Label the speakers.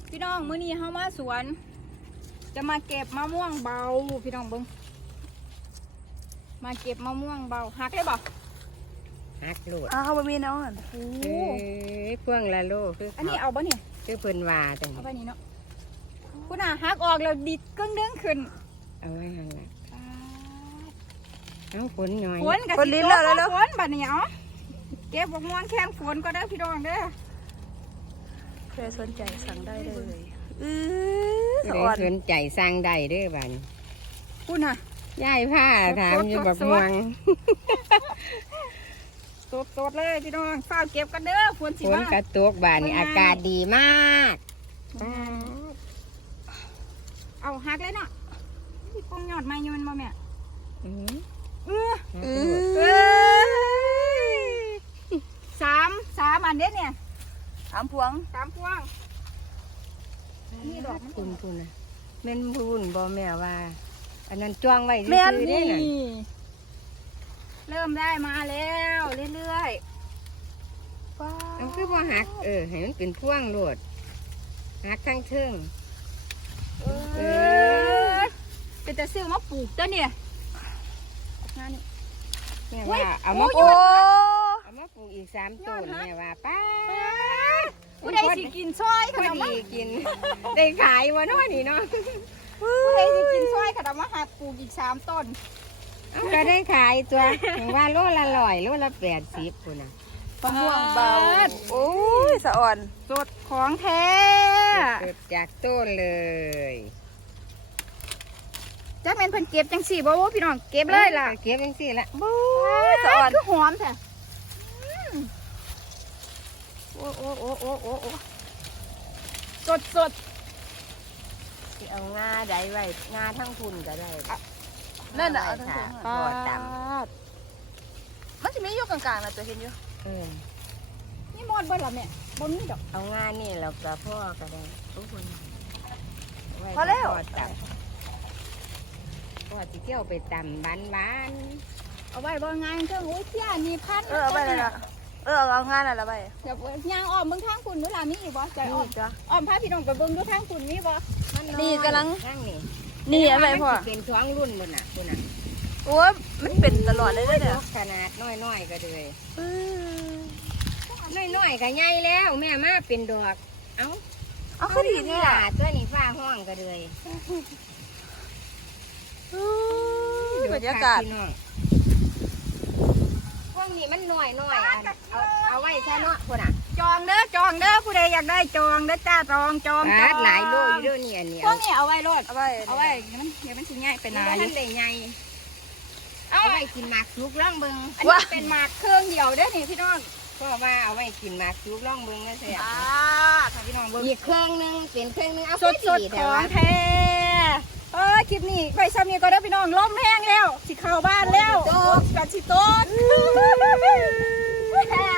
Speaker 1: พี่น้องมื้อนี้เฮามาสวนจะมาเก็บมะม่วงเบาพี่น้องเบิ่งมาเก็บมะม่วงเบาหักได้บ่
Speaker 2: ฮักโลด
Speaker 3: อ้าวบะหมี่น้อง
Speaker 1: โอ้
Speaker 2: เอ้ยพวงละโลคือ
Speaker 1: อันนี้เอาบ่เนี่ย
Speaker 2: คือเพิ่นว่าจัง
Speaker 1: เอาไปนี่เนาะคุณน่ะหักออกแล้วดิดกึ่งเด้งขึ้น
Speaker 2: เอาไว้หั่นล่ะเอาฝนหน่อย
Speaker 1: ฝนกับสิตกฝนบัดนี้เอาเก็บมะม่วงแข้งฝนก็ได้พี่น้องเด้อ
Speaker 3: ใครสนใจสั่งได้เลยสะ
Speaker 2: เลย
Speaker 3: อ่อน
Speaker 2: สนใจสร้างได้เด้อบัดนี้
Speaker 1: คุณน่ะ
Speaker 2: ยายผ้าถามอยู่แบบม่วง
Speaker 1: สดๆเลยพี่น้องฝ้าเก็บกันเด้อฝนสิ
Speaker 2: ฝน
Speaker 1: มาก
Speaker 2: ระตกบัดนี้อากาศดีมาก
Speaker 1: เอาหักเลยเนาะพี่ปองยอดไม้อยู่มันบ่แม่
Speaker 2: อือ
Speaker 1: เออ
Speaker 2: ฮัก
Speaker 1: เอ
Speaker 2: โลด
Speaker 1: ้ยสามอันเด็ดเนี่ย
Speaker 3: ถามพวง
Speaker 1: 3พวงนี่ดอกมัน
Speaker 2: คุณคุณนะแม่นพูนบ่แม่ว่า อันนั้นจ้วงไว้ซื่
Speaker 1: แม่น
Speaker 2: อๆเด้
Speaker 1: นี่
Speaker 2: น่ะ
Speaker 1: เริ่มได้มาแล้วเรื่อย
Speaker 3: ว้า
Speaker 2: เอาคือบ่หักให้มันเป็นพวงโลดหักทั้งเทิง
Speaker 1: ๆเออเป็นแต่ซื้อมาปลูกตัวเนี่ยงานนี้
Speaker 2: แม่
Speaker 1: เฮ้ย
Speaker 2: ว่าเอา
Speaker 1: โอ้
Speaker 2: มาย ป
Speaker 3: โอ้
Speaker 2: ลูกเอามาปลูกอีก3ต้นแม่ว่าป้า
Speaker 1: ผู้ใดสิกินซอย
Speaker 2: พ
Speaker 1: ข
Speaker 2: อน
Speaker 1: มมา
Speaker 2: ดีกิน ได้ขายวันน้อยนี่เนาะ
Speaker 1: ผู้ใดสิกินซอยขนมมาหักปลูกอีก3ต้น
Speaker 2: เอาก็ได้ขายตัวถึงว่าโลละ100โลละ80พุ่นน่ะ
Speaker 3: มะม่วงเบาโอ้ยสะอ่อน
Speaker 1: สดของแท้
Speaker 2: เกิดจากต้นเลย
Speaker 1: จักแม่นเพิ่นเก็บจังสี่บ่ว่าพี่น้องเก็บเลยล่ะ
Speaker 2: เก็บจังซี่ละ
Speaker 3: บู๊สะอ่อน
Speaker 1: คือหอมแท้โอ้โอ้โอ้โอ้โอ้โอ้สดสด
Speaker 2: สิเอางาใดไว้งาทั้งพุ่นก็ได้
Speaker 3: นั่นน่ะเอา
Speaker 2: เอา
Speaker 3: ทั้ง
Speaker 2: ค่ะ
Speaker 3: ถุง
Speaker 2: พอต
Speaker 3: มันจะมีอยู่กลางๆนะตัวเห็นอยู่
Speaker 1: นี่หมดเบิดล่ะแม่บ่มีดอก
Speaker 2: เอางานนี่แล้วก็พ่อก็ได้ทุกคนไ
Speaker 3: พอแล้ว
Speaker 2: พ่อตำพ่อที่เที่ยวไปตำบ้าน
Speaker 1: เอาไว้บ่งานเครื่องโอ้ยเที่ยนี่พัน
Speaker 3: เอาไปเลยนะเอางานอะไรไป
Speaker 1: เดี๋ยวยางอ้อมเบิ่งทางคุณเวลามีอีกบ่ใจอ้อม
Speaker 3: จ้ะ
Speaker 1: อ้อมพาพี่น้องไปเบิ่งดูทางคุณมีบ่
Speaker 2: มันอย
Speaker 3: นี่กำลัง
Speaker 2: นั่งนี่
Speaker 3: นี่อะไรพ่อ
Speaker 2: มันสิเป็นท้องรุ่นหมดน่ะคุณน่ะ
Speaker 3: โอ้ยมันเป็นตลอดเลยนะเนี่ย
Speaker 2: ขนาดน้อยๆก็เลยน้อยๆก็ใหญ่แล้วแม่มาเป็นดอกเอ้า
Speaker 3: เอาขึ้นดีเนี่ย
Speaker 2: ตัวนี้ฟ้าห้องก็เลย
Speaker 3: บรรยากาศ
Speaker 2: พี่น้องพวกนี้มันน้อยเอาไว้ซะเนาะคุณน่ะ
Speaker 1: จองเด้อผู้ใดอยากได้จองเด้อจ้าจอง
Speaker 2: ปาดหลายโลอยู่เด้วยนี่อันนี้
Speaker 1: พวกนี้เอาไว้โลด
Speaker 3: เอาไป
Speaker 1: เอาไว้เดี๋ยวมันสิง่ายไป
Speaker 2: เป็น
Speaker 1: นา
Speaker 2: ลาย
Speaker 1: ย
Speaker 2: ท่านได้ใหญ่
Speaker 1: เอา
Speaker 2: เอา
Speaker 1: ไว้
Speaker 2: ไว้กินหมากซุกร่องเบิง
Speaker 1: อันนี้เป็นหมากเครื่องเดียวเด้อนี่พี่น้อง
Speaker 2: เพราะว่าเอาไว้กินหมากซุกร่องเบิงนั่นสิ
Speaker 1: ค่ะพี่น้องเบิ่ง
Speaker 2: อีกเครื่องหนึงเป็นเครื่องหนึงเอา
Speaker 1: ส
Speaker 2: ไป
Speaker 1: ด
Speaker 2: ดี
Speaker 1: ๆ
Speaker 2: แต่
Speaker 1: ของ
Speaker 2: ว่า
Speaker 1: แท้คลิปนี้ไปซ้ำนี้ก็ได้อพี่น้องล้มแห้งแล้วสิเข้าบ้านแล้วกันสิโต๊ด